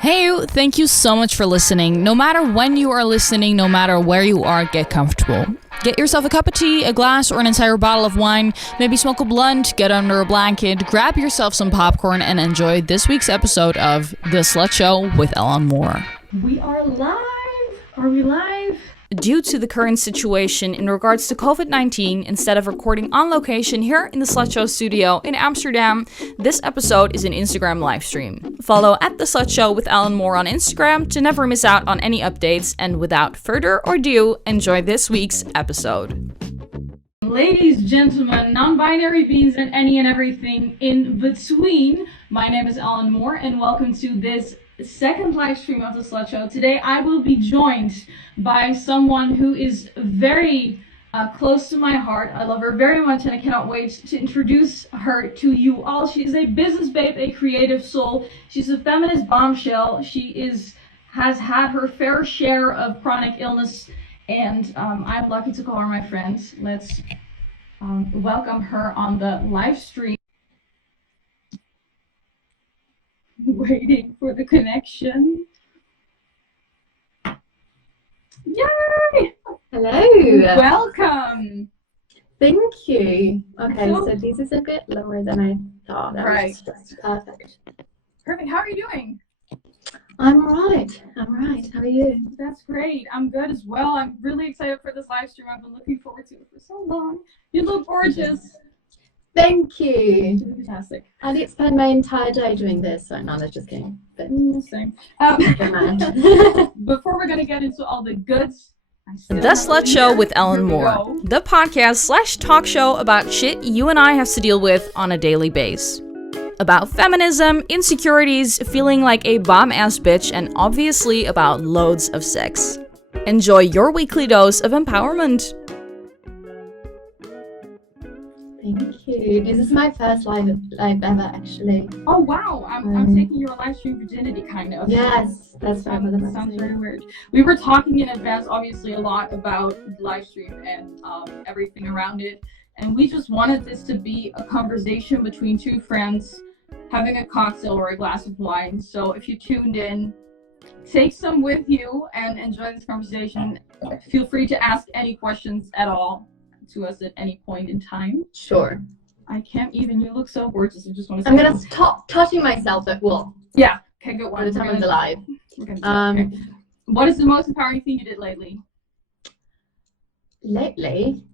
Hey, thank you so much for listening. No matter when you are listening, no matter where you are, get comfortable. Get yourself a cup of tea, a glass, or an entire bottle of wine. Maybe smoke a blunt, get under a blanket, grab yourself some popcorn, and enjoy this week's episode of The Slut Show with Ellen Moore. We are live! Are we live? Due to the current situation in regards to COVID-19, instead of recording on location here in the Slut Show studio in Amsterdam, this episode is an Instagram live stream. Follow at the Slut Show with Ellen Moore on Instagram to never miss out on any updates, and without further ado, enjoy this week's episode. Ladies, gentlemen, non-binary beings, and any and everything in between, my name is Ellen Moore, and welcome to this second live stream of the Slut Show. Today I will be joined by someone who is very close to my heart. I love her very much and I cannot wait to introduce her to you all. She is a business babe, a creative soul. She's a feminist bombshell. She has had her fair share of chronic illness, and I'm lucky to call her my friend. Let's welcome her on the live stream. Waiting for the connection. Yay! Hello. Welcome. Thank you. Okay, So this is a bit lower than I thought. That Right. was just perfect. Perfect. How are you doing? I'm alright. How are you? That's great. I'm good as well. I'm really excited for this live stream. I've been looking forward to it for so long. You look gorgeous. Thank you. You're fantastic. I did spend my entire day doing this, so no, that's just kidding. But Same. never mind. Before we're gonna get into all the goods, The Slut Show with Ellen Moore, the podcast / talk show about shit you and I have to deal with on a daily basis. About feminism, insecurities, feeling like a bomb-ass bitch, and obviously about loads of sex. Enjoy your weekly dose of empowerment. Thank you. This is my first live ever, actually. Oh wow! I'm taking your live stream virginity, kind of. Yes, that's what I was about Sounds to very say. weird. We were talking in advance, obviously, a lot about the live stream and everything around it, and we just wanted this to be a conversation between two friends having a cocktail or a glass of wine. So if you tuned in, take some with you and enjoy this conversation. Feel free to ask any questions at all to us at any point in time. Sure. I can't even. You look so gorgeous. I just want to say. I'm gonna stop touching myself at will. Yeah. Okay, good By one. the time of the live. Okay. What is the most empowering thing you did lately? Lately?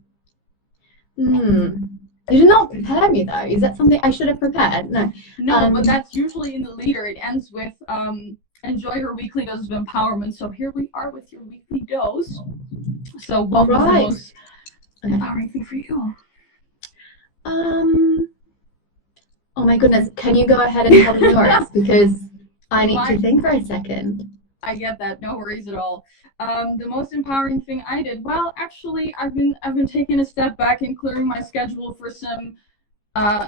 You did not prepare me though. Is that something I should have prepared? No. No, but that's usually in the leader. It ends with enjoy your weekly dose of empowerment. So here we are with your weekly dose. So what was the most empowering thing for you? Oh my goodness, can you go ahead and tell me yours? Because I need to think for a second. I get that, no worries at all. The most empowering thing I did, well, actually, I've been taking a step back and clearing my schedule for some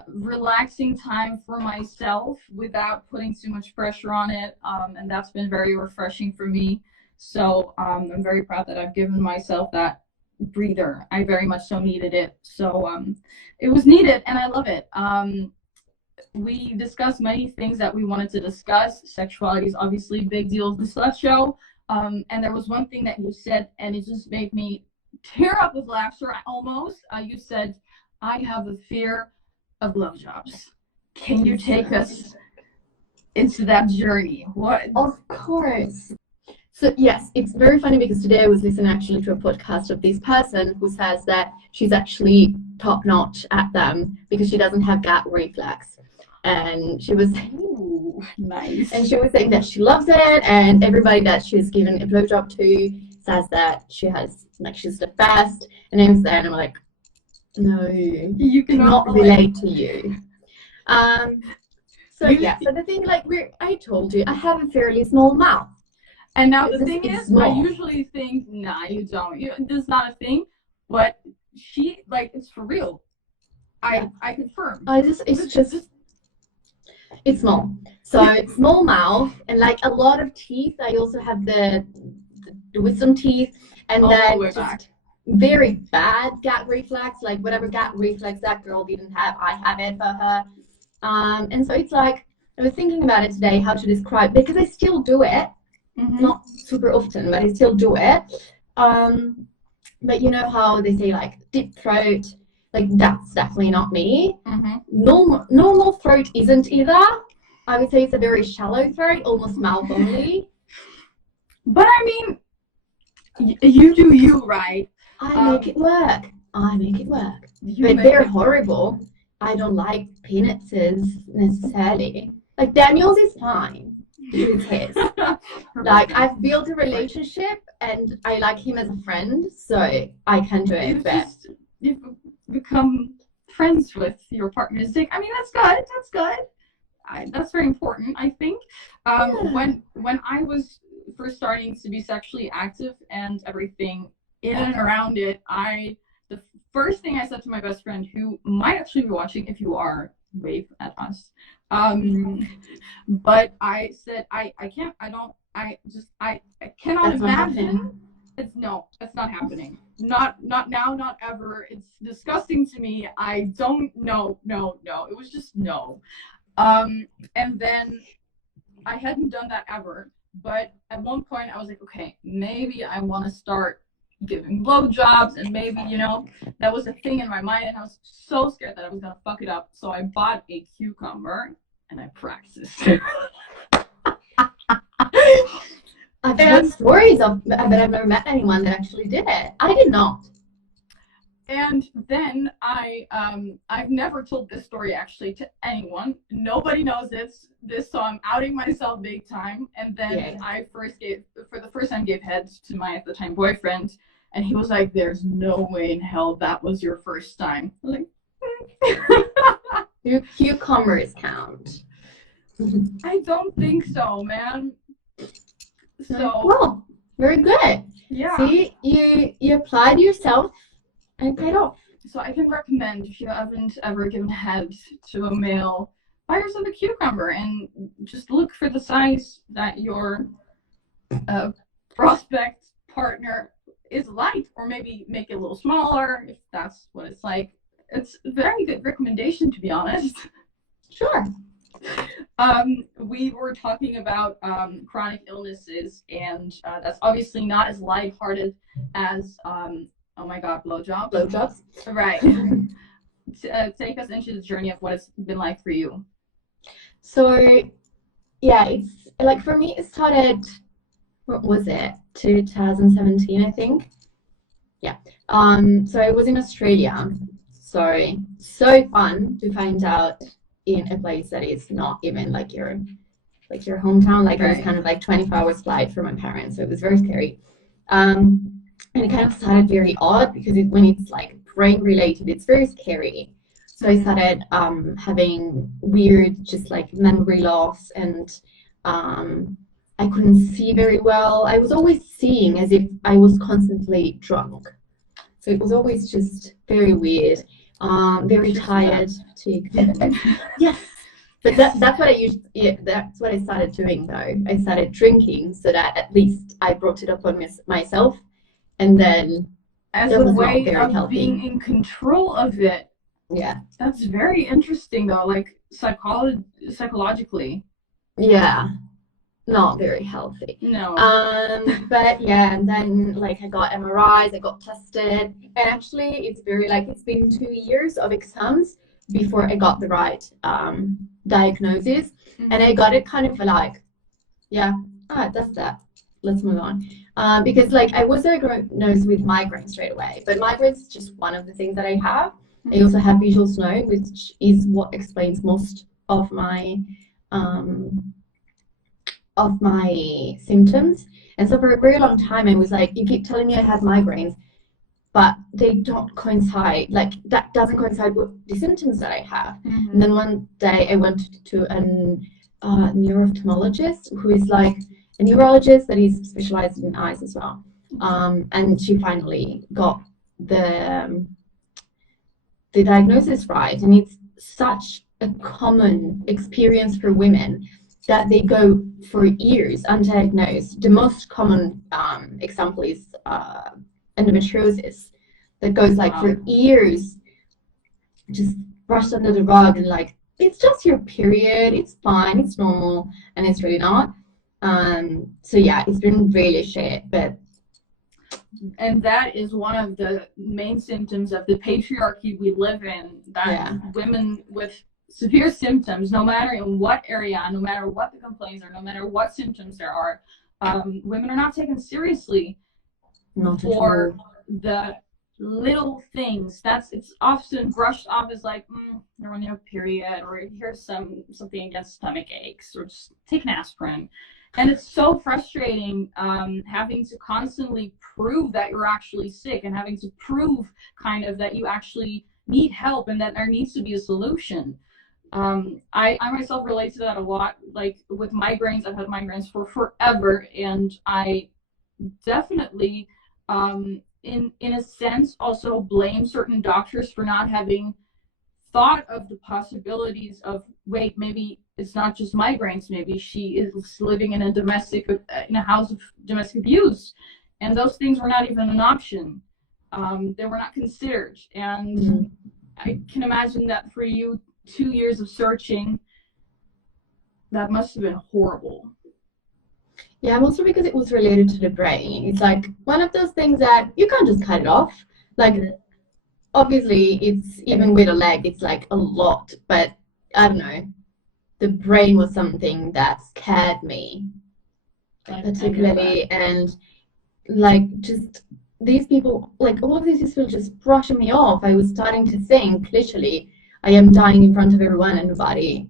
relaxing time for myself without putting too much pressure on it, and that's been very refreshing for me. So I'm very proud that I've given myself that breather. I very much so needed it. So it was needed, and I love it. We discussed many things that we wanted to discuss. Sexuality is obviously a big deal of the Slut Show. And there was one thing that you said, and it just made me tear up with laughter almost. You said, I have a fear of blowjobs. Can you take us into that journey? What? Of course. So yes, it's very funny because today I was listening actually to a podcast of this person who says that she's actually top notch at them because she doesn't have gag reflex. And she was Ooh, nice. And she was saying that she loves it, and everybody that she's given a blowjob to says that she's the best. And I was there, and I'm like, no, You cannot relate to you. So the thing, I told you, I have a fairly small mouth. And now the thing it's is, small. I usually think, nah, you don't. This is not a thing. But she, it's for real. I confirm. It's small. So small mouth and a lot of teeth. I also have the wisdom teeth, and then just very bad gag reflex. Whatever gag reflex that girl didn't have, I have it for her. And so it's I was thinking about it today, how to describe, because I still do it, not super often, but I still do it. But you know how they say like deep throat, like that's definitely not me. Normal throat isn't either. I would say it's a very shallow throat, almost mouth only. But I mean, you do you, right? I make it work. But they're horrible. I don't like penises necessarily. Like Daniel's is fine. It's his. Like I've built a relationship and I like him as a friend, so I can do it. You've become friends with your partner's dick. I mean, that's good. That's good. That's very important, I think. When I was first starting to be sexually active and everything in and around it, the first thing I said to my best friend, who might actually be watching, if you are, wave at us. But I said, I cannot imagine. It's not happening. Not now, not ever. It's disgusting to me. I don't know. No. It was just no. And then I hadn't done that ever. But at one point I was like, okay, maybe I want to start giving blowjobs, and maybe, that was a thing in my mind, and I was so scared that I was gonna fuck it up. So I bought a cucumber and I practiced. I've heard stories but I've never met anyone that actually did it. I did not. And then I've never told this story actually to anyone. Nobody knows this, so I'm outing myself big time. And then I for the first time gave head to my at the time boyfriend, and he was like, "There's no way in hell that was your first time." I was like, "Do cucumbers count?" I don't think so, man. So well, very good. Yeah. See, you applied yourself. And paid off. So I can recommend, if you haven't ever given head to a male, buy yourself a cucumber and just look for the size that your prospect partner is like, or maybe make it a little smaller if that's what it's like. It's a very good recommendation, to be honest. Sure. We were talking about chronic illnesses, and that's obviously not as lighthearted as oh my God, blowjobs. Blowjobs. Right. Take us into the journey of what it's been like for you. So, yeah, it's like for me, it started, what was it? 2017, I think. Yeah. So I was in Australia. So fun to find out in a place that is not even like your hometown. Like it was kind of like 24 hours flight from my parents. So it was very scary. And it kind of started very odd because when it's like brain related, it's very scary. So I started having weird, just like memory loss, and I couldn't see very well. I was always seeing as if I was constantly drunk. So it was always just very weird, very tired. Yes. But that's what that's what I started doing though. I started drinking so that at least I brought it up on myself. And then as a way of being in control of it. Yeah. That's very interesting though, like psychologically. Yeah. Not very healthy. No. But yeah, and then like I got MRIs, I got tested, and actually it's been 2 years of exams before I got the right diagnosis. And I got it kind of like, that's that. Let's move on. Because like I was diagnosed with migraine straight away, but migraines is just one of the things that I have. I also have visual snow, which is what explains most of my symptoms. And so for a very long time I was like, you keep telling me I have migraines, but they don't coincide. Like that doesn't coincide with the symptoms that I have. And then one day I went to a neuro-ophthalmologist who is like a neurologist that is specialized in eyes as well. And she finally got the diagnosis right. And it's such a common experience for women that they go for years undiagnosed. The most common example is endometriosis that goes like for years, just brushed under the rug, and like it's just your period, it's fine, it's normal, and it's really not. So yeah, it's been really shit, and that is one of the main symptoms of the patriarchy we live in, that women with severe symptoms, no matter in what area, no matter what the complaints are, no matter what symptoms there are, women are not taken seriously for the little things. It's often brushed off as like, you're on your period, or here's something against stomach aches, or just take an aspirin. And it's so frustrating having to constantly prove that you're actually sick, and having to prove kind of that you actually need help and that there needs to be a solution. I myself relate to that a lot. Like with migraines, I've had migraines for forever, and I definitely, in a sense, also blame certain doctors for not having thought of the possibilities of, wait, maybe it's not just migraines, maybe she is living in a house of domestic abuse, and those things were not even an option. They were not considered. And I can imagine that for you, 2 years of searching, that must have been horrible. Yeah, also because it was related to the brain. It's like one of those things that you can't just cut it off. Like, obviously, it's even with a leg, it's like a lot, but I don't know. The brain was something that scared me, particularly, and like just these people, like all of these people just brushing me off. I was starting to think, literally, I am dying in front of everyone, and nobody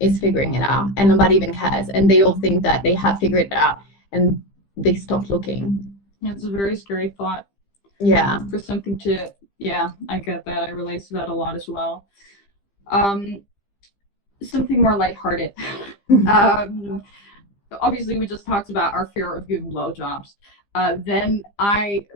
is figuring it out, and nobody even cares, and they all think that they have figured it out, and they stop looking. It's a very scary thought. Yeah. For something to, I get that. I relate to that a lot as well. Something more lighthearted. Obviously, we just talked about our fear of giving blowjobs. Then I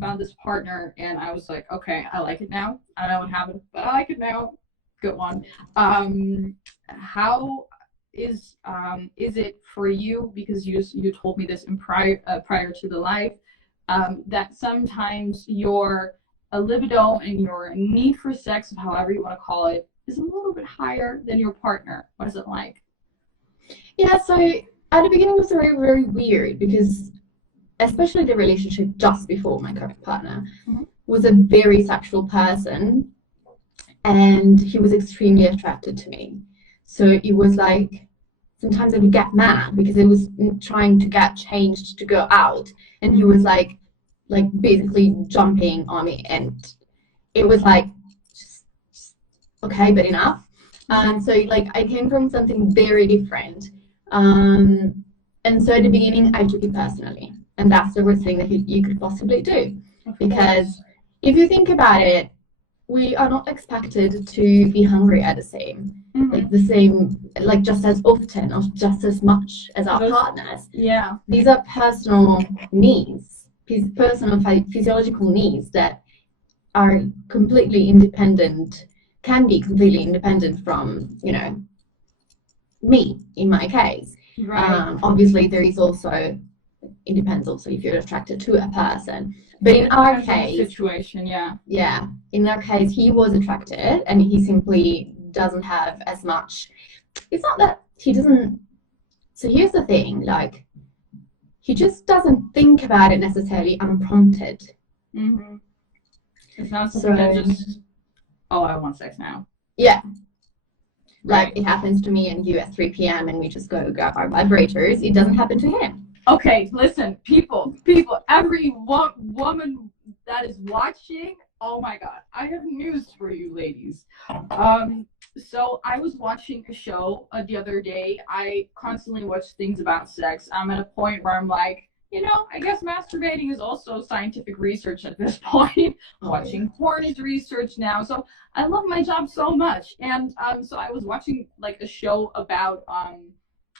found this partner, and I was like, okay, I like it now. I don't know what happened, but I like it now. Good one. How is it for you? Because you told me this in prior to the live, that sometimes your libido and your need for sex, however you want to call it, is a little bit higher than your partner. What is it like? Yeah, so at the beginning it was very, very weird, because especially the relationship just before my current partner was a very sexual person, and he was extremely attracted to me. So it was like sometimes I would get mad because I was trying to get changed to go out, and he was like basically jumping on me, and it was like, just okay, but enough. And so like I came from something very different, and so at the beginning I took it personally, and that's the worst thing that you could possibly do, because if you think about it, we are not expected to be hungry at the same, like just as often or just as much as our partners. Yeah, these are personal needs, personal physiological needs that are completely independent, can be completely independent from, me in my case. right. Obviously there is also, it depends also if you're attracted to a person, but in our case, situation, in our case, he was attracted, and he simply doesn't have as much. It's not that he doesn't. So here's the thing, like, he just doesn't think about it necessarily unprompted. It's not something that just, I want sex now. Yeah. Right. Like it happens to me and you at 3 p.m. and we just go grab our vibrators. It doesn't happen to him. Okay, listen, people, every woman that is watching, oh my God, I have news for you ladies. So I was watching a show the other day. I constantly watch things about sex. I'm at a point where I'm like, I guess masturbating is also scientific research at this point. Watching porn is research now. So I love my job so much. And so I was watching like a show about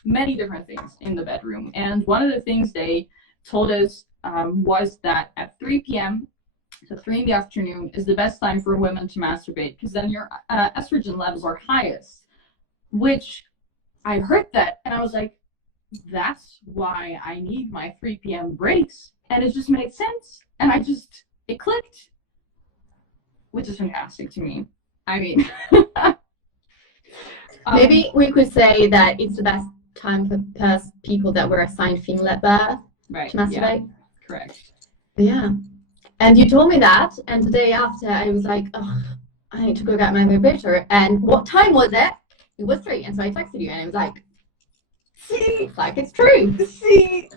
many different things in the bedroom. And one of the things they told us was that at 3 p.m. to 3 in the afternoon is the best time for women to masturbate, because then your estrogen levels are highest, which I heard that and I was like, that's why I need my 3 p.m. breaks. And it just made sense. And it clicked, which is fantastic to me. I mean, Maybe we could say that it's the best time for people that were assigned female at birth to masturbate. Yeah, correct. Yeah. And you told me that, and the day after I was like, oh, I need to go get my vibrator. And what time was it? It was 3. And so I texted you, and I was like, see, it's like it's true. See,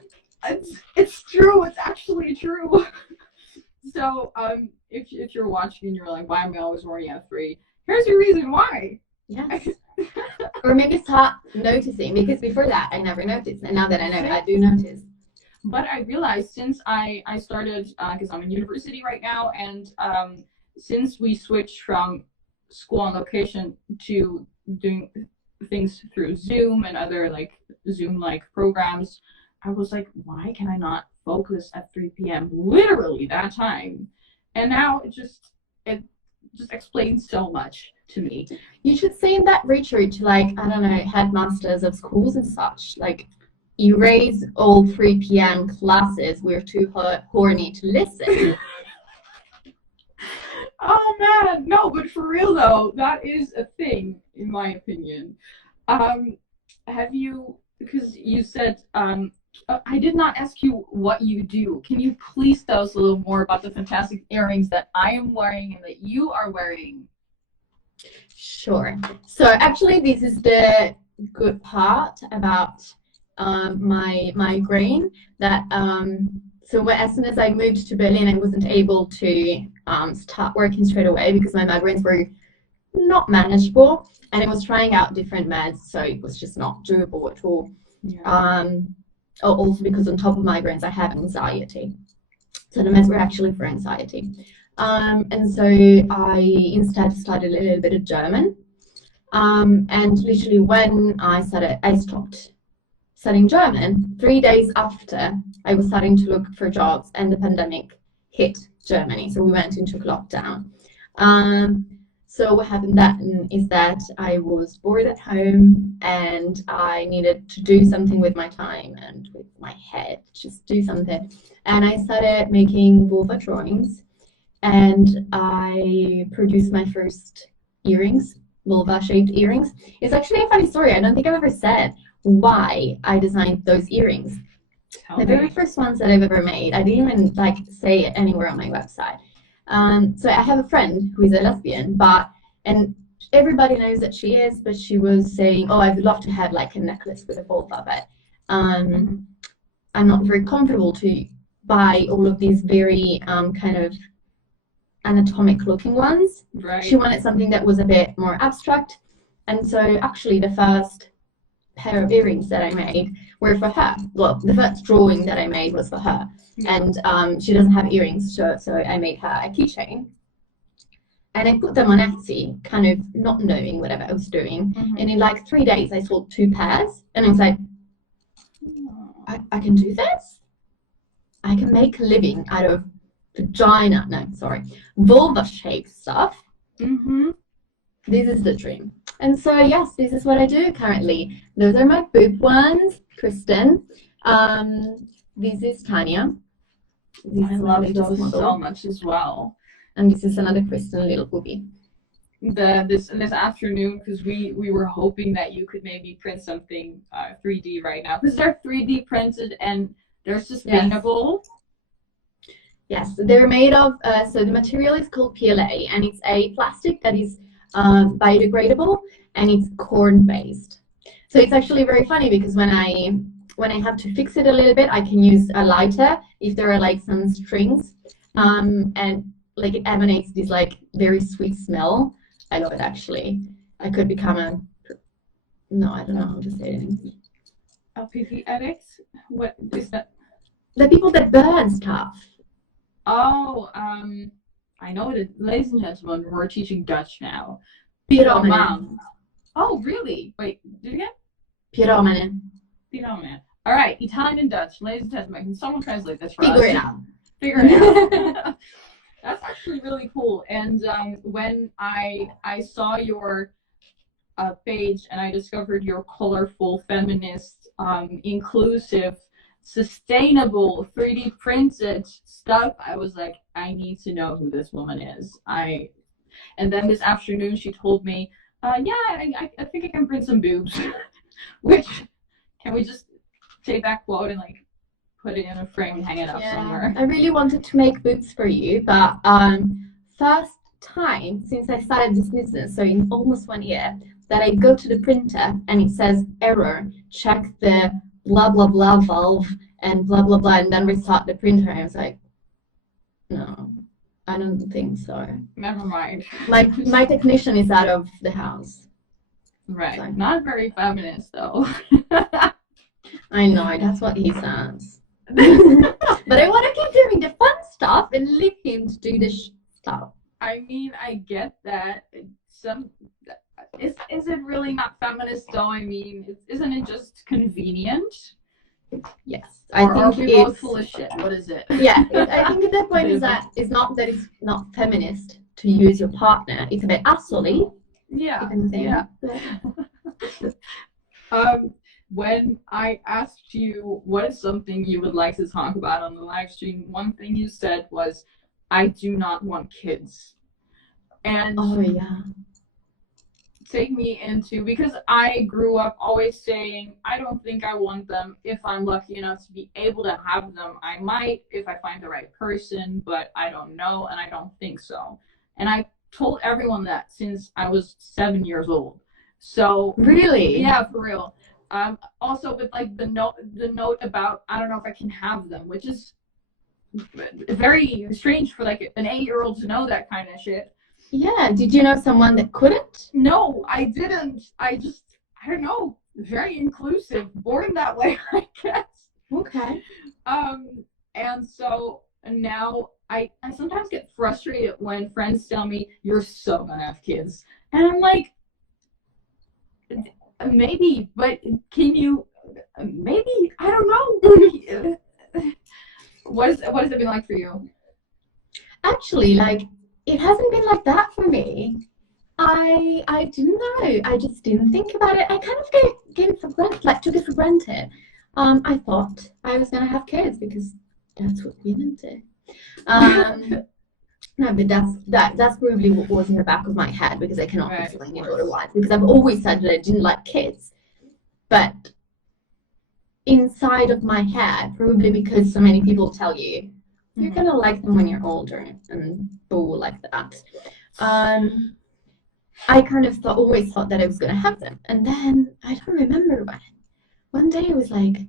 it's true. It's actually true. So, if you're watching and you're like, why am I always horny at 3? Here's your reason why. Yeah. Or maybe start noticing, because before that I never noticed, and now that I know, I do notice. But I realized since I started, because I'm in university right now, and since we switched from school on location to doing things through Zoom and other like Zoom-like programs, I was like, why can I not focus at 3 p.m. literally that time? And now it just explains so much to me. You should send that reach-out to, like, I don't know, headmasters of schools and such. Like, you raise all 3 p.m. classes. We're too horny to listen. Oh man, no, but for real though, that is a thing in my opinion. Have you? Because you said I did not ask you what you do. Can you please tell us a little more about the fantastic earrings that I am wearing and that you are wearing? Sure. So actually, this is the good part about my migraine. That so as soon as I moved to Berlin, I wasn't able to start working straight away because my migraines were not manageable, and I was trying out different meds, so it was just not doable at all. Yeah. Also because on top of migraines, I have anxiety. So the meds were actually for anxiety. And so I instead studied a little bit of German. And literally when I stopped studying German, 3 days after I was starting to look for jobs, and the pandemic hit Germany. So we went into lockdown. So what happened then is that I was bored at home and I needed to do something with my time and with my head, just do something. And I started making vulva drawings, and I produced my first earrings, vulva-shaped earrings. It's actually a funny story. I don't think I've ever said why I designed those earrings. The very first ones that I've ever made, I didn't even like say it anywhere on my website. So I have a friend who is a lesbian, and everybody knows that she is, but she was saying, oh, I'd love to have like a necklace with a vulva, but I'm not very comfortable to buy all of these very kind of anatomic looking ones. Right. She wanted something that was a bit more abstract, and so actually the first pair of earrings that I made were for her. Well, the first drawing that I made was for her. And she doesn't have earrings, so I made her a keychain, and I put them on Etsy, kind of not knowing whatever I was doing. And in like 3 days I sold 2 pairs, and I was like, I can do this. I can make a living out of vulva shaped stuff. This is the dream. And so yes, this is what I do currently. Those are my boob ones, Kristen. This is Tanya. I love those so much as well. And this is another Kristen little booby. This afternoon, because we were hoping that you could maybe print something 3D right now, because they're 3D printed and they're sustainable. Yes, they're made of, so the material is called PLA, and it's a plastic that is biodegradable, and it's corn-based. So it's actually very funny because when I have to fix it a little bit, I can use a lighter if there are like some strings, and like it emanates this like very sweet smell. I love it actually. I could become I don't know how to say it. LPV addicts? What is that? The people that burn stuff. Oh, I know it. Ladies and gentlemen, we're teaching Dutch now. Pyromane. Oh, really? Wait, do it again? Pyromane. Pyromane. All right, Italian and Dutch. Ladies and gentlemen, can someone translate this for us? Figure it out. Figure it out. That's actually really cool. And when I saw your page and I discovered your colorful, feminist, inclusive, sustainable 3D printed stuff, I was like, I need to know who this woman is. And then this afternoon she told me, Yeah, I think I can print some boobs. Which, can we just take that quote and like put it in a frame and hang it up somewhere? I really wanted to make boobs for you, but first time since I started this business, so in almost 1 year, that I go to the printer and it says error, check the blah blah blah valve and blah blah blah, and then restart the printer. I was like, no, I don't think so. Never mind. My technician is out of the house. Right. So. Not very feminist though. I know, that's what he says. But I want to keep doing the fun stuff and leave him to do the stuff. I mean, I get that. Is it really not feminist though? I mean, isn't it just convenient? Yes, Are we both full of shit? What is it? Yeah, I think the point is that it's not that it's not feminist to use your partner. It's a bit assholey. Yeah. Yeah. When I asked you what is something you would like to talk about on the live stream, one thing you said was, "I do not want kids." And oh yeah. Take me into, because I grew up always saying, I don't think I want them. If I'm lucky enough to be able to have them, I might if I find the right person, but I don't know and I don't think so. And I told everyone that since I was 7 years old. So really, yeah, for real. Also with like the note about I don't know if I can have them, which is very strange for like an 8-year-old to know that kind of shit. Yeah, did you know someone that couldn't? No, I didn't. I don't know, very inclusive, born that way, I guess. Okay. And so now I sometimes get frustrated when friends tell me, you're so gonna have kids. And I'm like, maybe, but can you, maybe, I don't know. What has it been like for you? Actually, like, it hasn't been like that for me. I didn't know. I just didn't think about it. I kind of gave it for granted, like took it for granted. I thought I was gonna have kids because that's what women do. No, but that's probably what was in the back of my head because I cannot explain it otherwise. Because I've always said that I didn't like kids, but inside of my head, probably because so many people tell you you're gonna like them when you're older and bull like that. I kind of always thought that I was gonna have them, and then I don't remember when. One day I was like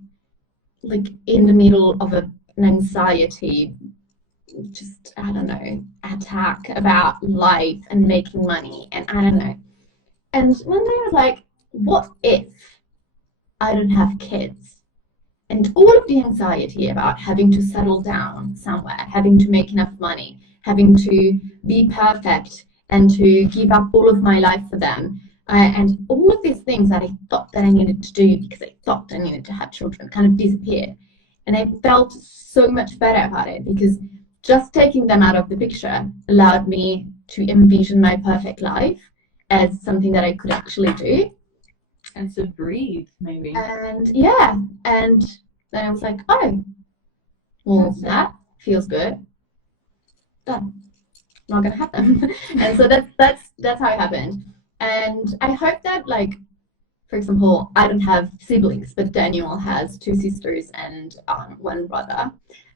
in the middle of an anxiety, just I don't know, attack about life and making money, and I don't know. And one day I was like, what if I don't have kids? And all of the anxiety about having to settle down somewhere, having to make enough money, having to be perfect, and to give up all of my life for them, and all of these things that I thought that I needed to do because I thought I needed to have children kind of disappeared. And I felt so much better about it because just taking them out of the picture allowed me to envision my perfect life as something that I could actually do. And to breathe, maybe. And yeah, and then I was like, oh, well, that feels good. Done. I'm not gonna have them. And so that's how it happened. And I hope that, like, for example, I don't have siblings, but Daniel has 2 sisters and 1 brother.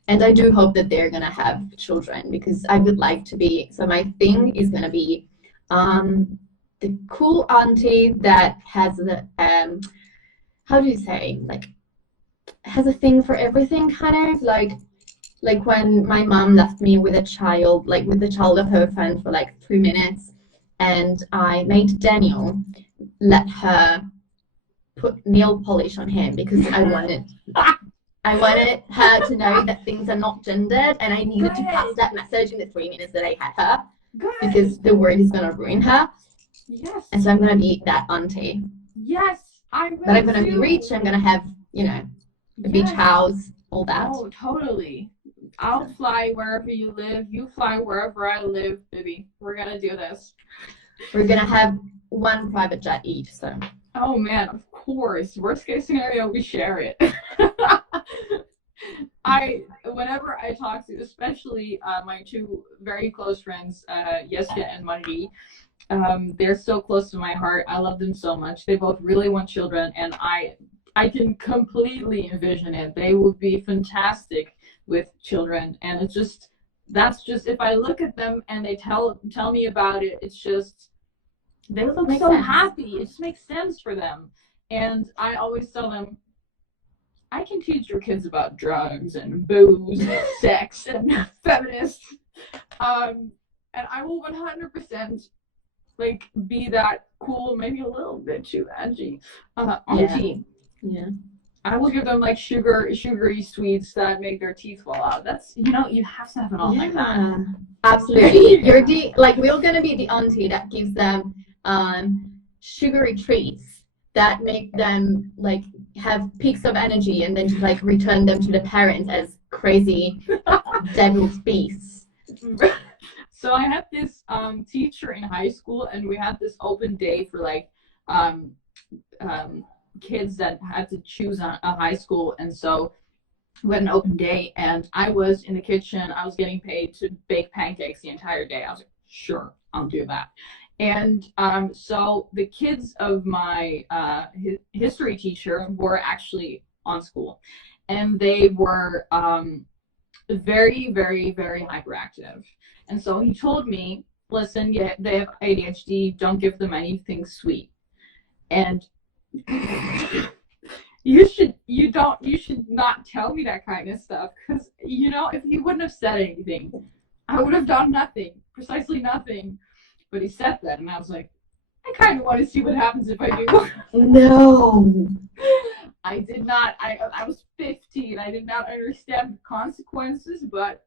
And I do hope that they're gonna have children because I would like to be. So my thing is gonna be the cool auntie that has the how do you say, like, has a thing for everything, kind of like when my mom left me with a child, like with the child of her friend for like 3 minutes, and I made Daniel let her put nail polish on him because I wanted her to know that things are not gendered, and I needed to pass that message in the 3 minutes that I had her because the word is gonna ruin her. Yes. And so I'm gonna be that auntie. Yes, I will. But I'm gonna be rich. I'm gonna have, you know, a beach house, all that. Oh, totally. I'll fly wherever you live. You fly wherever I live, baby. We're gonna do this. We're gonna have 1 private jet each. So. Oh man, of course. Worst case scenario, we share it. Whenever I talk to, especially my 2 very close friends, Yeska and Mandy, They're so close to my heart. I love them so much. They both really want children, and I can completely envision it. They would be fantastic with children, and that's just if I look at them and they tell me about it, it's just they look Makes so sense. happy. It just makes sense for them. And I always tell them, I can teach your kids about drugs and booze and sex and feminists. And I will 100% like be that cool, maybe a little bit too edgy, auntie. Yeah. I will give them like sugary sweets that make their teeth fall out. That's, you have to have it all like that. Absolutely. You're we're gonna be the auntie that gives them sugary treats that make them like have peaks of energy and then just like return them to the parents as crazy devil's beasts. So I had this teacher in high school, and we had this open day for like kids that had to choose a high school. And so we had an open day, and I was in the kitchen. I was getting paid to bake pancakes the entire day. I was like, sure, I'll do that. And so the kids of my history teacher were actually on school, and they were very, very, very hyperactive. And so he told me, listen, yeah, they have ADHD, don't give them anything sweet. And you should not tell me that kind of stuff, because if he wouldn't have said anything, I would have done nothing, precisely nothing. But he said that, and I was like, I kind of want to see what happens if I do. No. I did not. I was 15. I did not understand the consequences, but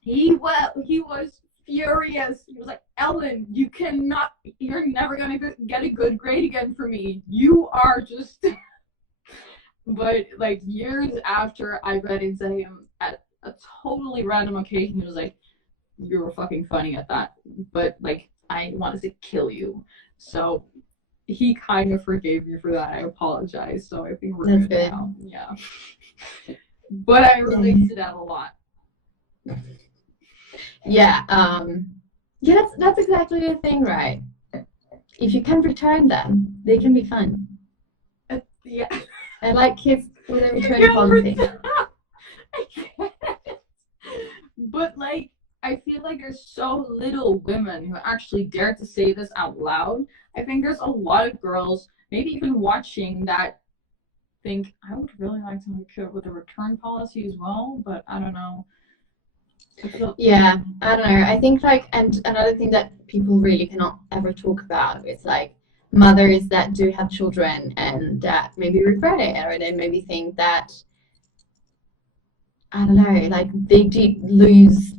he was furious. He was like, Ellen, you're never going to get a good grade again for me. You are just... But like years after I read into him at a totally random occasion, he was like, you were fucking funny at that, but like I wanted to kill you. So he kind of forgave me for that. I apologize. So I think we're good now. Yeah. But I relate to that a lot. Yeah. Yeah, that's exactly the thing, right? If you can return them, they can be fun. Yeah. I like kids with a return policy. I can't. But like, I feel like there's so little women who actually dare to say this out loud. I think there's a lot of girls, maybe even watching, that think, I would really like to have a kid with a return policy as well, but I don't know. Yeah, I don't know. I think and another thing that people really cannot ever talk about is like mothers that do have children and that maybe regret it, or they maybe think that, I don't know, like they did lose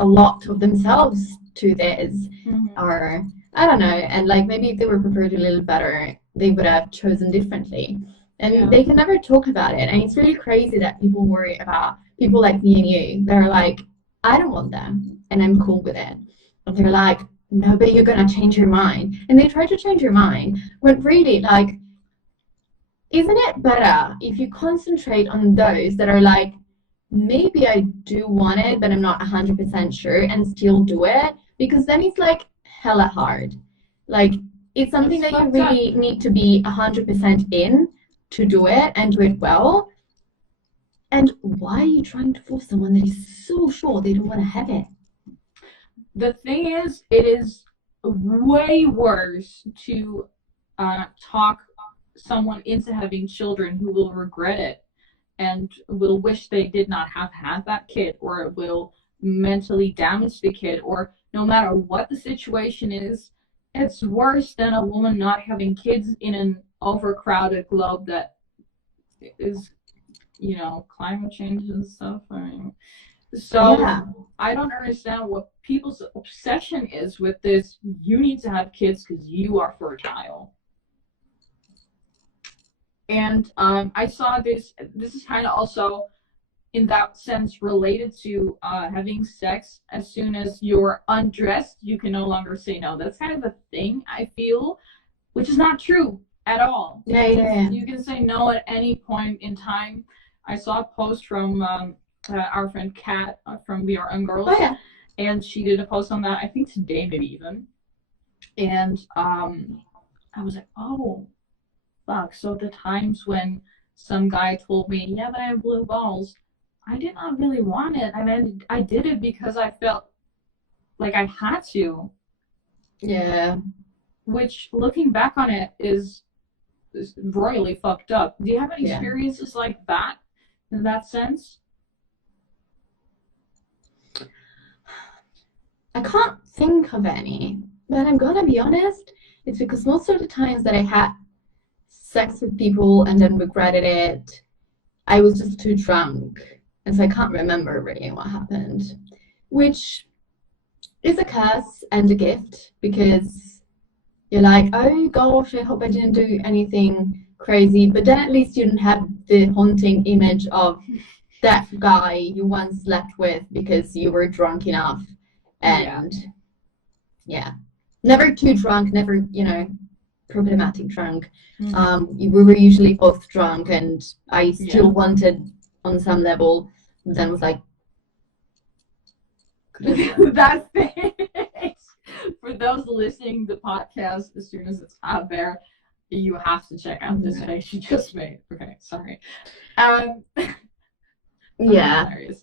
a lot of themselves to this, or I don't know, and like maybe if they were prepared a little better, they would have chosen differently. And they can never talk about it. And it's really crazy that people worry about people like me and you. They're like, I don't want them, and I'm cool with it. And they're like, no, but you're gonna change your mind. And they try to change your mind, but really, like, isn't it better if you concentrate on those that are like, maybe I do want it, but I'm not 100% sure, and still do it? Because then it's like hella hard. Like, it's something that you really need to be 100% in to do it and do it well. And why are you trying to force someone that is so sure they don't want to have it? The thing is, it is way worse to talk someone into having children who will regret it and will wish they did not have had that kid, or will mentally damage the kid, or no matter what the situation is, it's worse than a woman not having kids in an overcrowded globe that is, climate change and stuff. I mean, so yeah. I don't understand what people's obsession is with this. You need to have kids because you are fertile. And I saw this is kind of also in that sense related to having sex. As soon as you're undressed, you can no longer say no. That's kind of a thing, I feel, which is not true at all. Yeah. You can say no at any point in time. I saw a post from our friend Kat from We Are Young Girls, and she did a post on that, I think today maybe even. And I was like, oh, fuck. So the times when some guy told me, yeah, but I have blue balls, I did not really want it. I mean, I did it because I felt like I had to. Yeah. Which, looking back on it, is royally fucked up. Do you have any experiences like that, in that sense? I can't think of any, but I'm gonna be honest, it's because most of the times that I had sex with people and then regretted it, I was just too drunk, and so I can't remember really what happened, which is a curse and a gift, because you're like, oh gosh, I hope I didn't do anything crazy, but then at least you don't have the haunting image of that guy you once slept with because you were drunk enough. And never too drunk, never, problematic drunk. We were usually both drunk, and I still wanted on some level, but then was like, that face. For those listening to the podcast, as soon as it's out there, you have to check out this face she just made. Okay, sorry. Hilarious.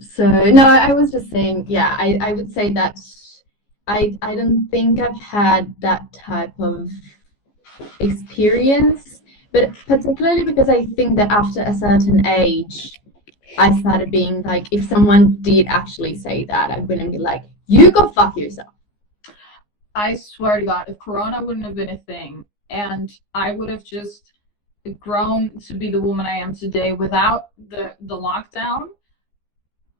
So no, I was just saying, I would say that I don't think I've had that type of experience, but particularly because I think that after a certain age, I started being like, if someone did actually say that, I wouldn't be like, you go fuck yourself. I swear to God, if Corona wouldn't have been a thing, and I would have just grown to be the woman I am today without the lockdown,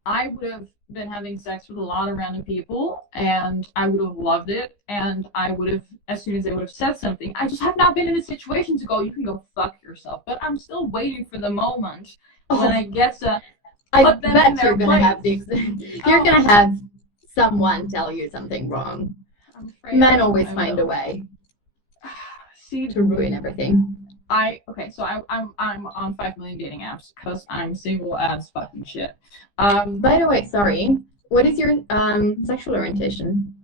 I would have been having sex with a lot of random people, and I would have loved it, and I would have, as soon as they would have said something, I just have not been in a situation to go, you can go fuck yourself. But I'm still waiting for the moment when I get to put them in their place. You're gonna have someone tell you something wrong. Men always find a way to ruin everything. So I'm on 5 million dating apps because I'm single as fucking shit. By the way, sorry, what is your sexual orientation?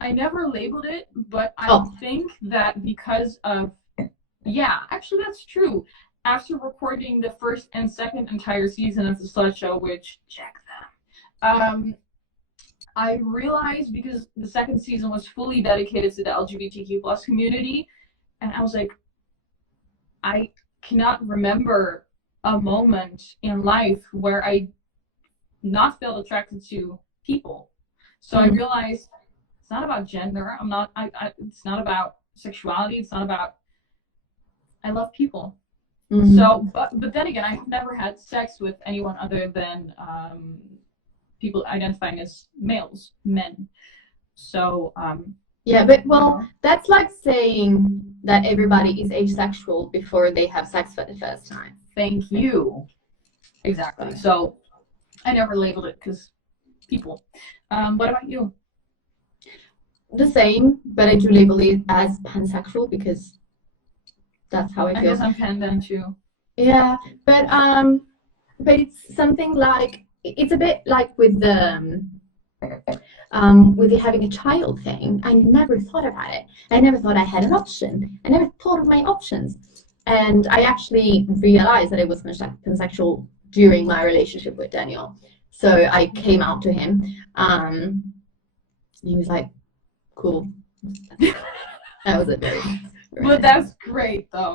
I never labeled it, but I think that because of actually that's true. After recording the first and second entire season of the Slut Show, which check them, I realized, because the second season was fully dedicated to the LGBTQ plus community, and I was like, I cannot remember a moment in life where I not felt attracted to people. So I realized it's not about gender. It's not about sexuality. It's not about, I love people. So, but then again, I've never had sex with anyone other than people identifying as males, men. So, that's like saying that everybody is asexual before they have sex for the first time. Thank you. Exactly. So I never labeled it because people. What about you? The same, but I do label it as pansexual because that's how I feel. I guess I'm pan then too. Yeah, but it's something like, it's a bit like with the having a child thing. I never thought about it. I never thought I had an option. I never thought of my options. And I actually realized that I was pansexual during my relationship with Daniel. So I came out to him. He was like, cool. That was it. But that's great, though.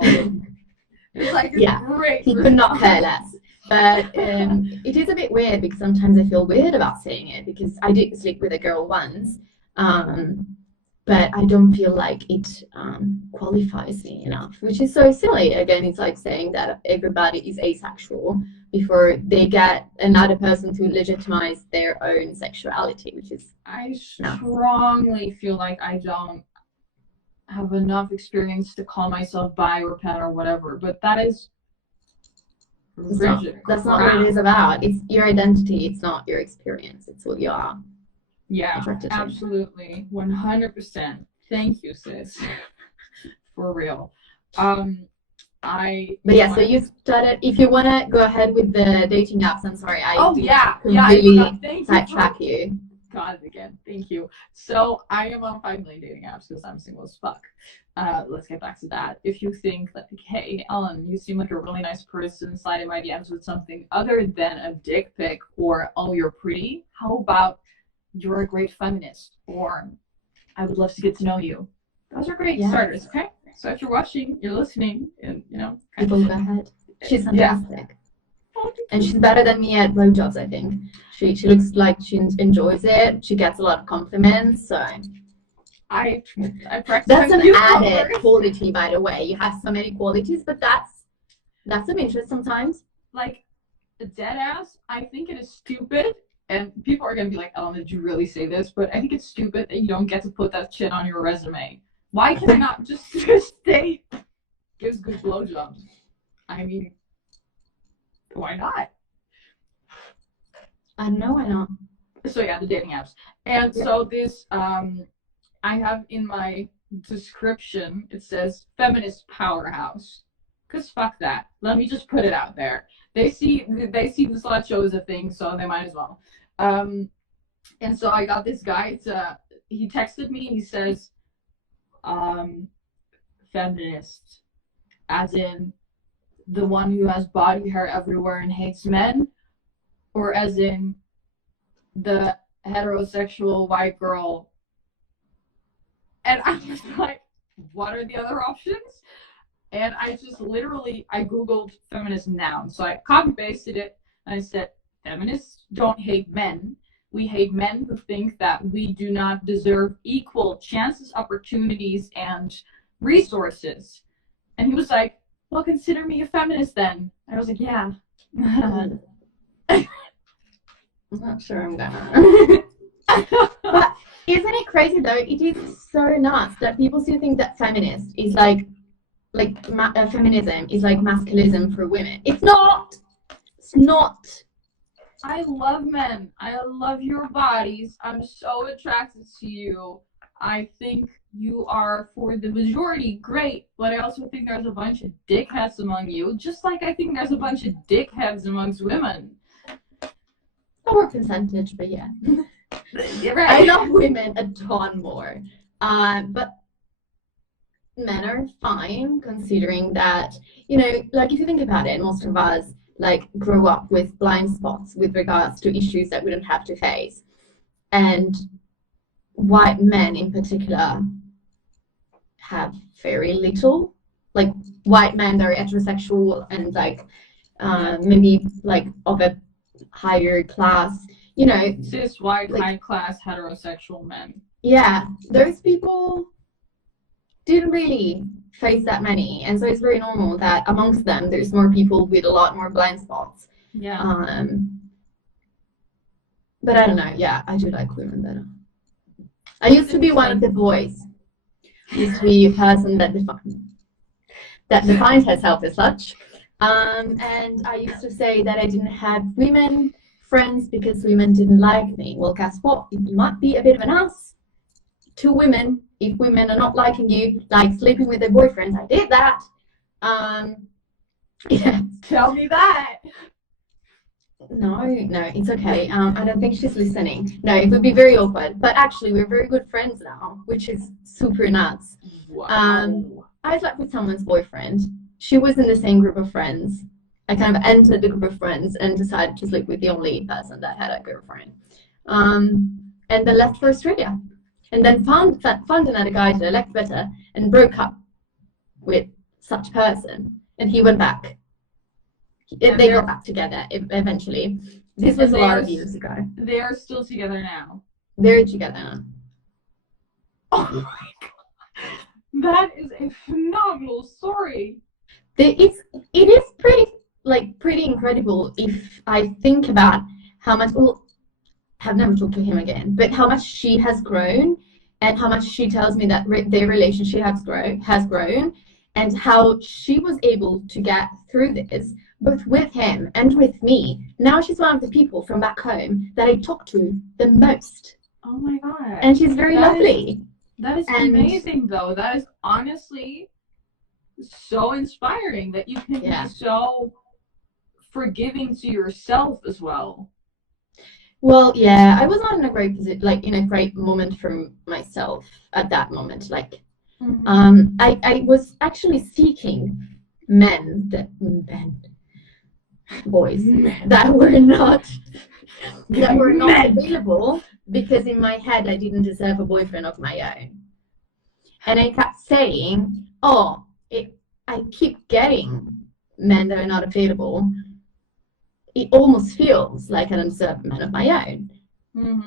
It's like, great. He could not care less. But it is a bit weird because sometimes I feel weird about saying it, because I did sleep with a girl once, but I don't feel like it qualifies me enough, which is so silly. Again, it's like saying that everybody is asexual before they get another person to legitimize their own sexuality, which is... I strongly feel like I don't have enough experience to call myself bi or pan or whatever, but that is... That's not what it is about. It's your identity. It's not your experience. It's what you are. Yeah, absolutely. 100%. Thank you, sis. For real. So you started, if you want to go ahead with the dating apps, I'm sorry. I completely sidetrack you. got it again. Thank you. So I am on 5 million dating apps because I'm single as fuck. Let's get back to that. If you think like, hey, Ellen, you seem like a really nice person, slide in my DMs with something other than a dick pic or, oh, you're pretty, how about you're a great feminist, or I would love to get to know you. Those are great starters, okay? So if you're watching, you're listening, and people go ahead. She's fantastic. And she's better than me at blowjobs, I think. She looks like she enjoys it. She gets a lot of compliments, so I practice. That's an added quality, by the way. You have so many qualities, but that's of interest sometimes. Like a dead ass, I think it is stupid, and people are gonna be like, "Ellen, did you really say this?" But I think it's stupid that you don't get to put that shit on your resume. Why can I not just state gives good blowjobs? I mean, why not? I don't know why not. So yeah, the dating apps. And so this, I have in my description, it says feminist powerhouse. Cause fuck that. Let me just put it out there. They see the Slut Show as a thing, so they might as well. And so I got this guy he texted me, he says, feminist, as in the one who has body hair everywhere and hates men, or as in the heterosexual white girl. And I was like, what are the other options? And I just literally, I Googled feminist noun. So I copy pasted it and I said, feminists don't hate men. We hate men who think that we do not deserve equal chances, opportunities, and resources. And he was like, well, consider me a feminist then. I was like, yeah. I'm not sure I'm gonna. But isn't it crazy though? It is so nuts that people still think that feminist is feminism is like masculism for women. It's not. It's not. I love men. I love your bodies. I'm so attracted to you. I think you are, for the majority, great, but I also think there's a bunch of dickheads among you, just like I think there's a bunch of dickheads amongst women. Lower percentage, but yeah. Right. I love women a ton more. But men are fine, considering that, like if you think about it, most of us grow up with blind spots with regards to issues that we don't have to face. And white men in particular have very little. Like white men that are heterosexual and maybe of a higher class, cis white high class heterosexual men. Yeah, those people didn't really face that many, and so it's very normal that amongst them there's more people with a lot more blind spots. Yeah. But I don't know. Yeah, I do like women better. I used to be one of the boys. I used to be a person that defines herself as such. And I used to say that I didn't have women friends because women didn't like me. Well, guess what? You might be a bit of an ass to women if women are not liking you, like sleeping with their boyfriends. I did that. Yeah. Tell me that. No, it's okay. I don't think she's listening. No, it would be very awkward. But actually, we're very good friends now, which is super nuts. Wow. I slept with someone's boyfriend. She was in the same group of friends. I kind of entered the group of friends and decided to sleep with the only person that had a girlfriend. And then left for Australia. And then found another guy that I liked better and broke up with such person. And he went back. They got back together eventually. This was a lot of years ago. They are still together now. They're together now. Oh my god. That is a phenomenal story. It is pretty incredible if I think about how much. Well, I've never talked to him again, but how much she has grown, and how much she tells me that their relationship has grown, and how she was able to get through this both with him and with me. Now she's one of the people from back home that I talk to the most. Oh my god. And she's very lovely. That is amazing, though. That is honestly so inspiring that you can be so forgiving to yourself as well. Well, yeah, I was not in a great position, like in a great moment for myself at that moment. Like, I was actually seeking boys that were not available, because in my head I didn't deserve a boyfriend of my own. And I kept saying, oh, I keep getting men that are not available. It almost feels like an undeserved man of my own.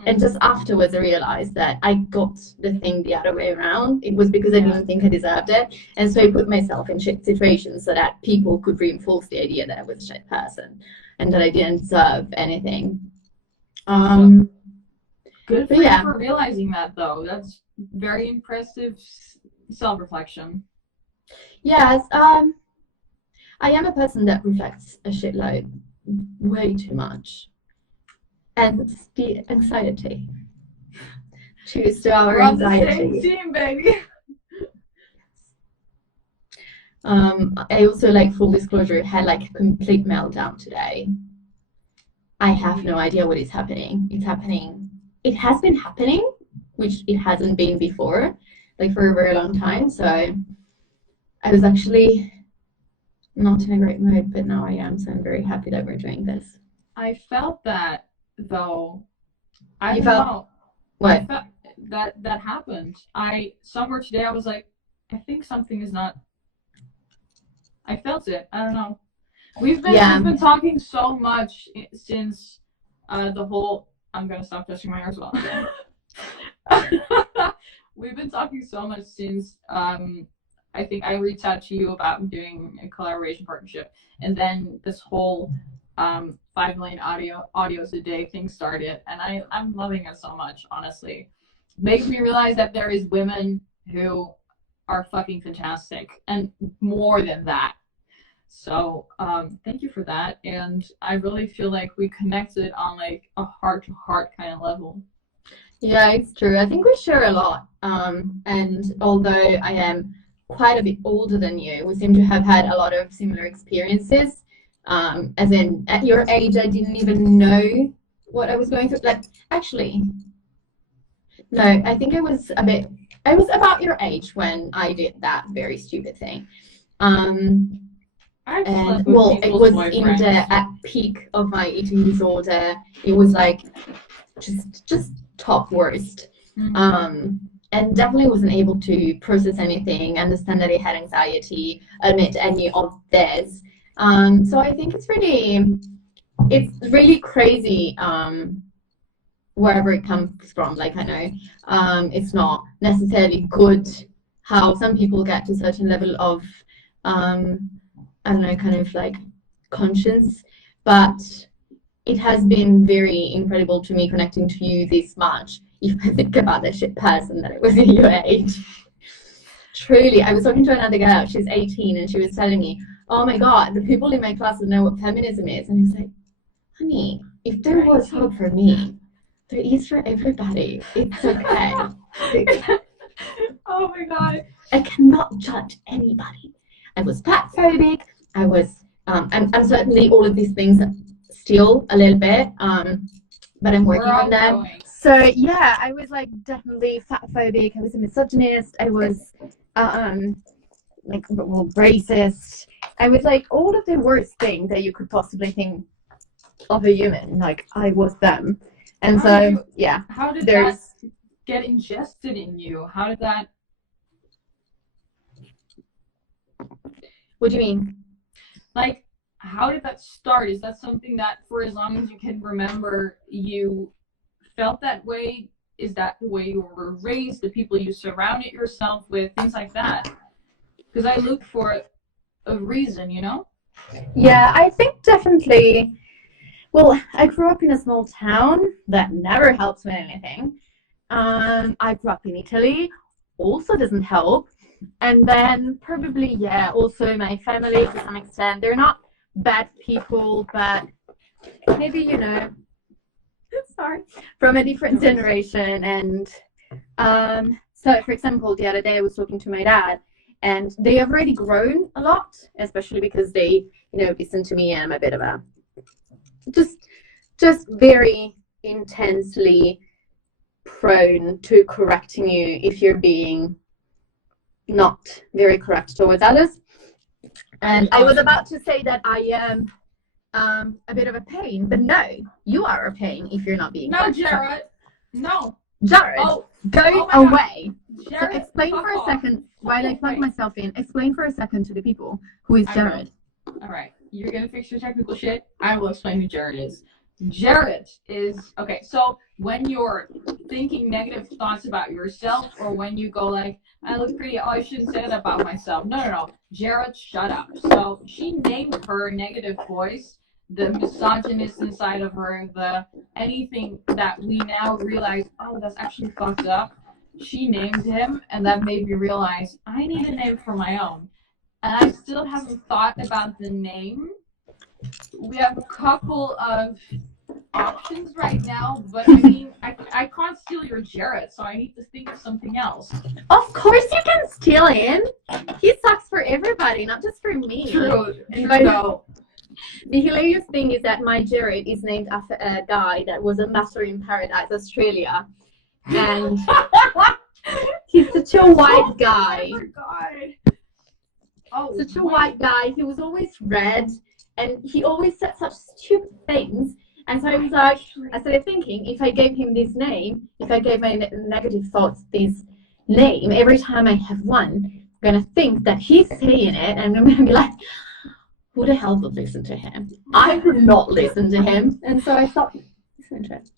And just afterwards, I realized that I got the thing the other way around. It was because I didn't think I deserved it. And so I put myself in shit situations so that people could reinforce the idea that I was a shit person and that I didn't deserve anything. Good for you for realizing that, though. That's very impressive self-reflection. Yes. I am a person that reflects a shitload, way too much. And the anxiety. Cheers to our anxiety. We're on the same team, baby. I also, like, full disclosure, had like a complete meltdown today. I have no idea what is happening. It's happening. It has been happening, which it hasn't been before, like for a very long time. So I was actually not in a great mood, but now I am. So I'm very happy that we're doing this. I felt that, though. You felt what? I felt that happened. Somewhere today I was like, I think something is not. I felt it. I don't know. We've been talking so much since the whole. I'm gonna stop touching my hair as well. We've been talking so much since I think I reached out to you about doing a collaboration partnership, and then this whole 5 million audios a day thing started, and I'm loving it so much. Honestly, makes me realize that there is women who are fucking fantastic, and more than that. So thank you for that, and I really feel like we connected on like a heart-to-heart kind of level. Yeah, it's true. I think we share a lot, and although I am quite a bit older than you, we seem to have had a lot of similar experiences. As in, at your age, I didn't even know what I was going through. Like, actually, no, I think I was about your age when I did that very stupid thing. And well, it was at peak of my eating disorder. It was like just top worst. And definitely wasn't able to process anything, understand that I had anxiety, admit any of this. So I think it's really crazy, wherever it comes from. Like, I know it's not necessarily good how some people get to a certain level of I don't know, kind of like conscience, but it has been very incredible to me connecting to you this much. If I think about the shit person that I was in your age. Truly, I was talking to another girl, she's 18, and she was telling me, oh my God, the people in my class don't know what feminism is. And I was like, honey, if there was hope for me, there is for everybody. It's okay. Oh my God. I cannot judge anybody. I was fat phobic. I was, I'm certainly all of these things still a little bit, but I'm working on them. So yeah, I was like definitely fat phobic. I was a misogynist. I was racist. I was like all of the worst things that you could possibly think of a human. Like, I was them. And how did that get ingested in you? How did that? What do you mean? Like, how did that start? Is that something that, for as long as you can remember, you felt that way? Is that the way you were raised? The people you surrounded yourself with? Things like that? Because I look for a reason, you know? Yeah, I think definitely. Well, I grew up in a small town. That never helps with anything. I grew up in Italy. Also doesn't help. And then probably, also my family to some extent. They're not bad people, but maybe, sorry, from a different generation. And so, for example, the other day I was talking to my dad, and they have already grown a lot, especially because they, listen to me. I'm a bit of a just very, intensely prone to correcting you if you're being not very correct towards others. And I was about to say that I am a bit of a pain, but no, you are a pain if you're not being No, correct. Jared. No. Jared, go away. Jared, So explain for a second, while I plug myself in, explain for a second to the people who is Jared. All right, you're gonna fix your technical shit. I will explain who Jared is. Jared is, okay, so when you're thinking negative thoughts about yourself, or when you go like, I look pretty, oh, I shouldn't say that about myself. No. Jared, shut up. So she named her negative voice, the misogynist inside of her, the anything that we now realize, oh, that's actually fucked up. She named him, and that made me realize I need a name for my own. And I still haven't thought about the name. We have a couple of options right now, but I mean, I can't steal your Jared, so I need to think of something else. Of course you can steal him. He sucks for everybody, not just for me. True. So, the hilarious thing is that my Jared is named after a guy that was a master in Paradise, Australia. And he's such a white guy. Oh my god. Oh, Such a white guy. He was always red, and he always said such stupid things. And so I was like, I started thinking, if I gave him this name, if I gave my negative thoughts this name, every time I have one, I'm going to think that he's saying it, and I'm going to be like, who the hell would listen to him? I would not listen to him. And so I thought, it's interesting.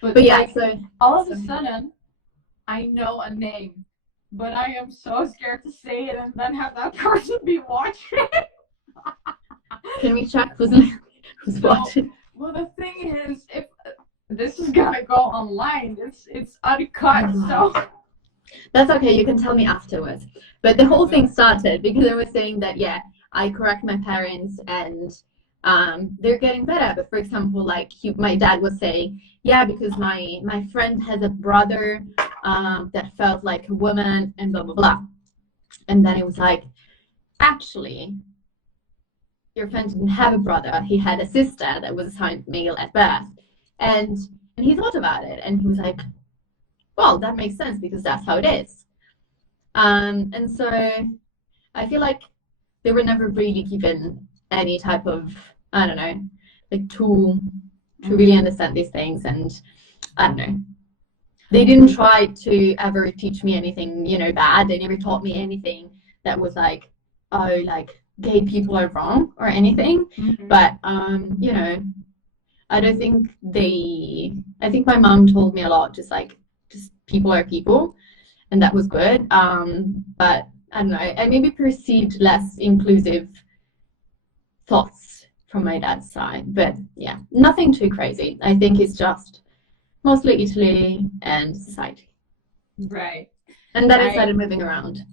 But yeah, like, so all of a sudden, I know a name, but I am so scared to say it and then have that person be watching. can we check who's watching? Well, the thing is, if this is gonna go online, it's uncut, so That's okay, you can tell me afterwards. But the whole thing started because I was saying that, yeah, I correct my parents and they're getting better. But for example, like my dad was saying, yeah, because my friend has a brother that felt like a woman and blah, blah, blah. And then it was like, actually, your friend didn't have a brother. He had a sister that was assigned male at birth. And he thought about it and he was like, well, that makes sense because that's how it is. And so I feel like they were never really given any type of, I don't know, like tool to really understand these things. And I don't know. They didn't try to ever teach me anything, bad. They never taught me anything that was like, oh, like gay people are wrong or anything. Mm-hmm. But, I don't think I think my mom told me a lot, just people are people, and that was good. But I don't know, I maybe perceived less inclusive thoughts from my dad's side. But yeah, nothing too crazy. I think it's just mostly Italy and society. right. And then I started moving around,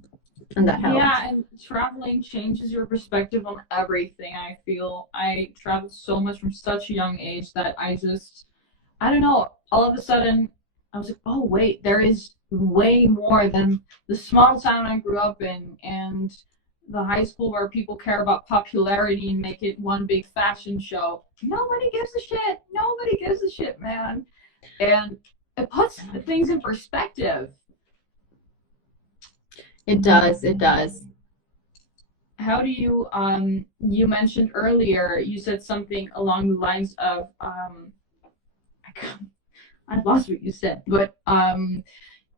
and that helped. Yeah, and traveling changes your perspective on everything. I feel I traveled so much from such a young age that I don't know, all of a sudden I was like, oh wait, there is way more than the small town I grew up in and the high school where people care about popularity and make it one big fashion show. Nobody gives a shit. Nobody gives a shit, man. And it puts things in perspective. It does. How do you, you mentioned earlier, you said something along the lines of, I lost what you said, but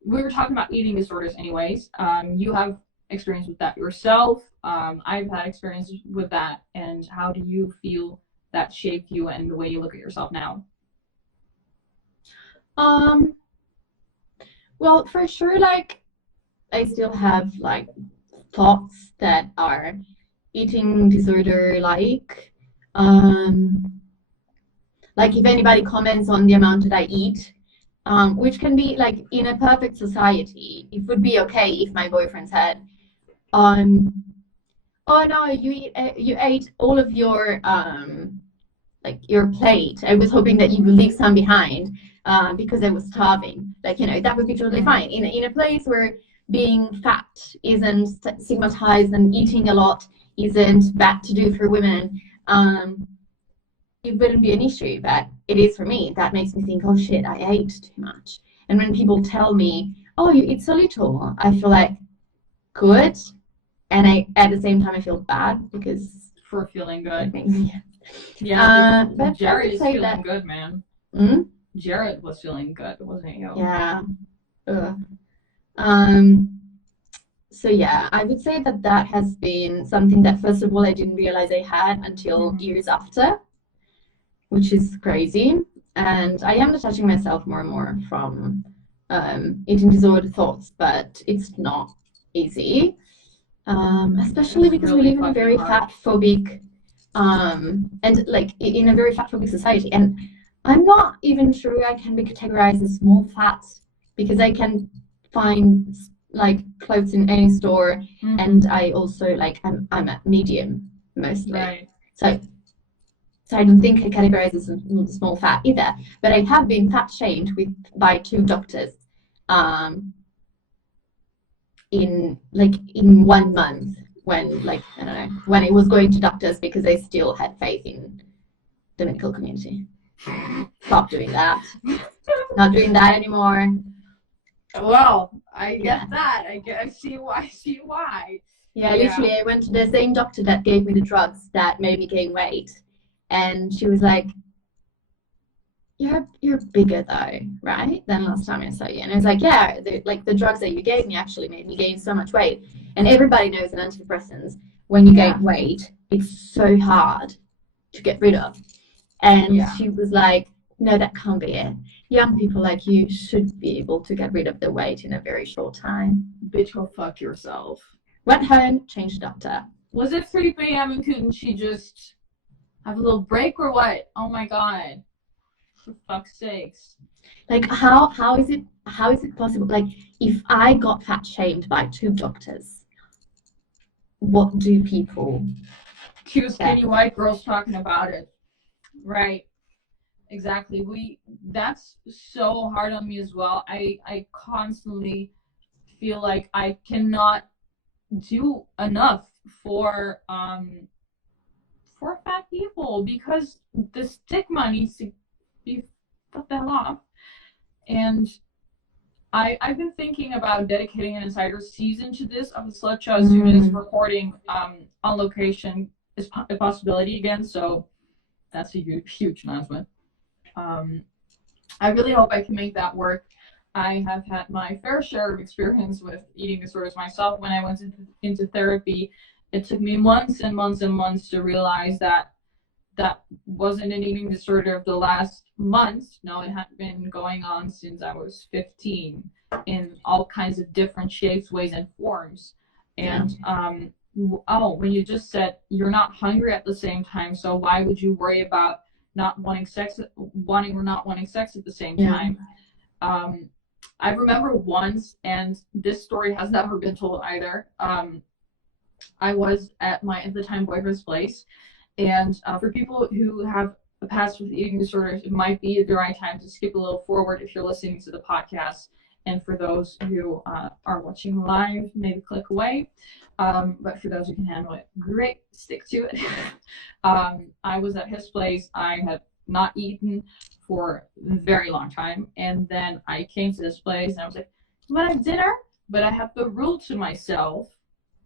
we were talking about eating disorders anyways. You have experience with that yourself. I've had experience with that. And how do you feel that shaped you and the way you look at yourself now? Well, for sure, like, I still have, like, thoughts that are eating disorder-like. Like, if anybody comments on the amount that I eat, which can be, like, in a perfect society, it would be okay if my boyfriend said, oh, no, you ate all of your, like, your plate. I was hoping that you would leave some behind because I was starving. Like, that would be totally fine. In a place where being fat isn't stigmatized and eating a lot isn't bad to do for women, it wouldn't be an issue, but it is for me. That makes me think, oh shit, I ate too much. And when people tell me, oh, you eat so little, I feel like good, and I at the same time I feel bad because For feeling good. Yeah, but Jared is feeling that... good, man. Jared was feeling good, wasn't he? Yeah. So yeah, I would say that that has been something that, first of all, I didn't realize I had until years after, which is crazy. And I am detaching myself more and more from eating disorder thoughts, but it's not easy, especially because we live in a very fat phobic and like in a very fat phobic society. And I'm not even sure I can be categorized as small fat, because I can find like clothes in any store, and I also like I'm at medium mostly, right. So I don't think I categorize as small fat either. But I have been fat shamed by 2 doctors in 1 month, when I don't know, when I was going to doctors because I still had faith in the medical community. Stop doing that. Not doing that anymore. Well, I get that. I see why. Yeah, literally, I went to the same doctor that gave me the drugs that made me gain weight, and she was like, "You're bigger though, right? Than last time I saw you." And I was like, "Yeah, the drugs that you gave me actually made me gain so much weight." And everybody knows in antidepressants, when you gain weight, it's so hard to get rid of. And she was like, "No, that can't be it. Young people like you should be able to get rid of the weight in a very short time." Bitch, go fuck yourself. Went home, changed doctor. Was it 3 p.m. and couldn't she just have a little break or what? Oh my god. For fuck's sakes. Like, how is it possible? Like, if I got fat shamed by 2 doctors, what do people? 2 skinny white girls talking about it. Right. Exactly. That's so hard on me as well. I constantly feel like I cannot do enough for fat people, because the stigma needs to be put the hell off. And I've been thinking about dedicating an entire season to this of the Slut Show as soon as recording on location is a possibility again. So that's a huge announcement. I really hope I can make that work. I have had my fair share of experience with eating disorders myself. When I went into therapy, it took me months and months and months to realize that wasn't an eating disorder of the last month. No, it had been going on since I was 15 in all kinds of different shapes, ways, and forms. And when you just said you're not hungry at the same time, so why would you worry about not wanting or not wanting sex at the same time? I remember once, and this story has never been told either. I was at the time boyfriend's place, and for people who have a past with eating disorders, it might be the right time to skip a little forward if you're listening to the podcast. And for those who are watching live, maybe click away. But for those who can handle it, great, stick to it. I was at his place. I had not eaten for a very long time, and then I came to this place and I was like, I'm gonna have dinner, but I have the rule to myself,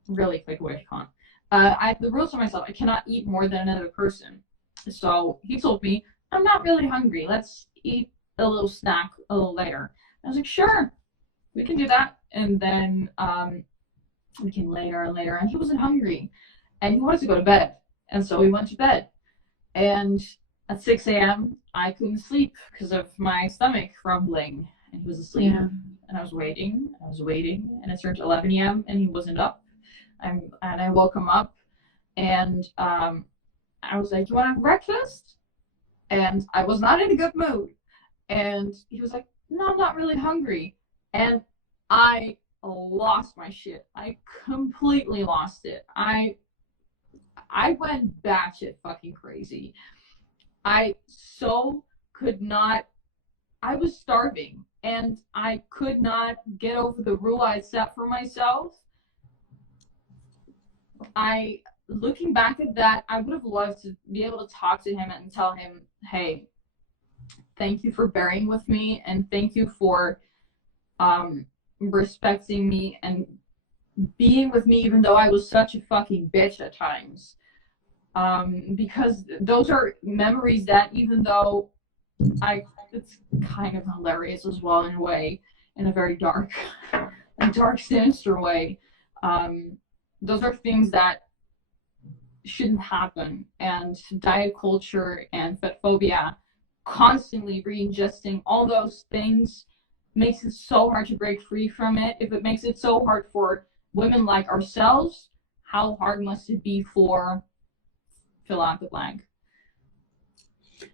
really quick way to con. I have the rule to myself, I cannot eat more than another person. So he told me, I'm not really hungry, let's eat a little snack a little later. I was like, sure, we can do that. And then we came later and later, and he wasn't hungry and he wanted to go to bed, and so we went to bed. And at 6 a.m. I couldn't sleep because of my stomach rumbling, and he was asleep. And I was waiting, and it turned 11 a.m. and he wasn't up. And I woke him up, and I was like, you want to have breakfast? And I was not in a good mood. And he was like, no, I'm not really hungry. And I lost my shit. I completely lost it. I went batshit fucking crazy. I was starving, and I could not get over the rule I set for myself. I looking back at that, I would have loved to be able to talk to him and tell him, hey, thank you for bearing with me, and thank you for respecting me and being with me even though I was such a fucking bitch at times. Because those are memories that, even though it's kind of hilarious as well in a way, in a very dark, sinister way. Those are things that shouldn't happen, and diet culture and fat phobia, constantly re-ingesting all those things, makes it so hard to break free from it. If it makes it so hard for women like ourselves, how hard must it be for fill out the blank?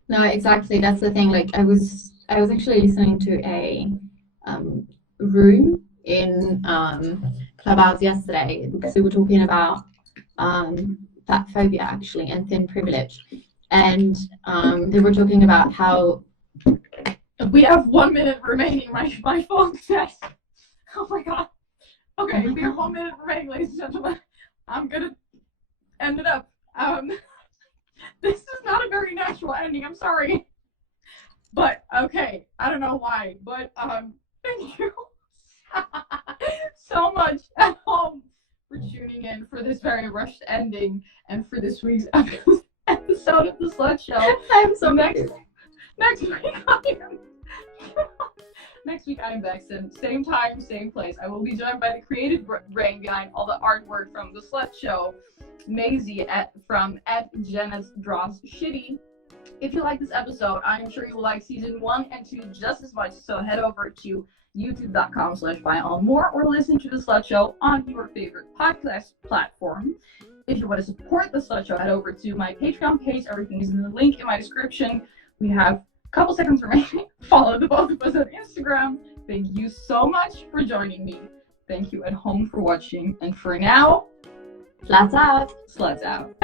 No, exactly. That's the thing. Like, I was actually listening to a room in Clubhouse yesterday, because we were talking about fat phobia actually and thin privilege, and they were talking about how we have 1 minute remaining. My phone says, oh my god. Okay, we have 1 minute remaining, ladies and gentlemen. I'm gonna end it up. This is not a very natural ending, I'm sorry. But okay, I don't know why, but thank you so much at home for tuning in for this very rushed ending and for this week's episode of the Slut Show. I'm so next week next week I am back, same time, same place. I will be joined by the creative brain behind all the artwork from the Slut Show, Maisie from Jenna's Draws Shitty. If you like this episode, I'm sure you will like season 1 and 2 just as much. So head over to youtube.com/byellenmoore or listen to the Slut Show on your favorite podcast platform. If you want to support the Slut Show, head over to my Patreon page. Everything is in the link in my description. We have a couple seconds remaining. Follow the both of us on Instagram. Thank you so much for joining me. Thank you at home for watching. And for now, flats out. Sluts out.